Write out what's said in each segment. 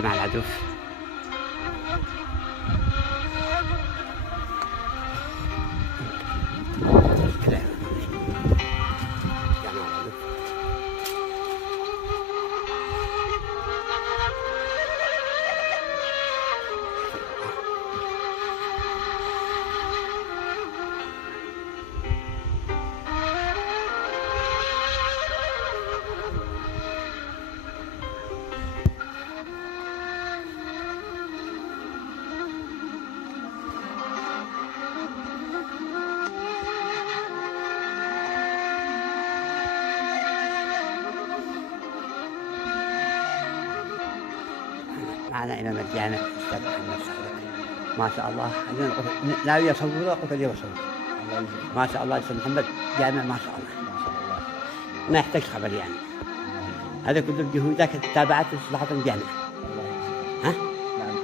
مع العدوف. معنا إمام الجامع أستاذ محمد صادق، ما شاء الله لا يصور قتل يصور، ما شاء الله أستاذ محمد جامع ما شاء الله ما يحتاج خبر يعني. هذا كله بجهودك تابعت إصلاحات الجامع. ها؟ نعم.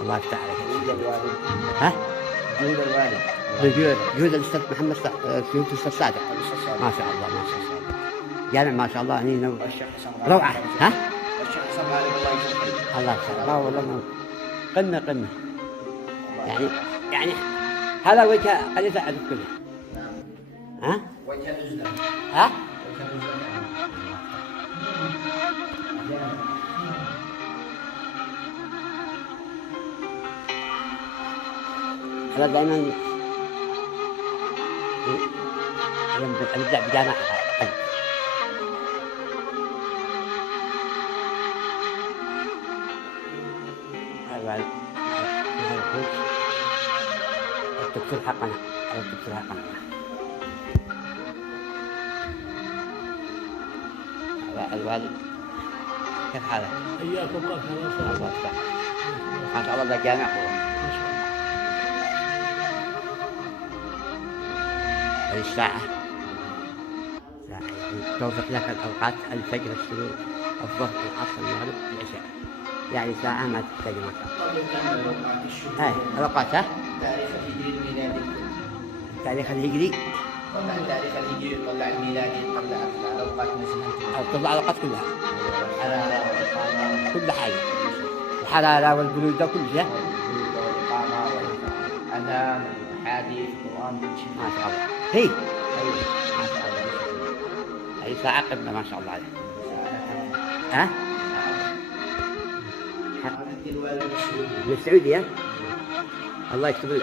الله يفتح عليك. جهود الوالد. ها؟ جهود الوالد. جهود الأستاذ محمد جهود الأستاذ صادق. ما شاء الله ما شاء الله. جامع ما شاء الله يعني روعة. ها؟ والشيخ حسن غالب الله يجزيه. الله يسلمك. لا والله قمة يعني هذا وجه قليل العدد كله. نعم. ها؟ وجه الأجنبي. ها؟ وجه الأجنبي. أنا دائما نبدأ بجامع الدكتور حقنا الدكتور حقنا الوالد كيف حالك؟ حياكم الله. الله يفتح. ما شاء الله ده جامع هذه الساعة توفق لك الأوقات الفجر الشروق الظهر العصر المغرب العشاء، يعني ساعة ما تحتاج ما شاء الله. هاي الأوقات. ها؟ التاريخ الهجري الميلادي. التاريخ الهجري. طلع التاريخ الهجري، طلع الميلادي، طلع الأوقات مثلا. أو تطلع الأوقات كلها. الحرارة والإقامة. كل حاجة. الحرارة والبرودة كل شيء. والإقامة والأذان والأحاديث القرآن كل شيء. ما شاء الله. هي أيوة. ما شاء الله. هي ساعة قمة ما شاء الله عليه. ها؟ الوالد السعودي. من السعودية. الله يكتب لك.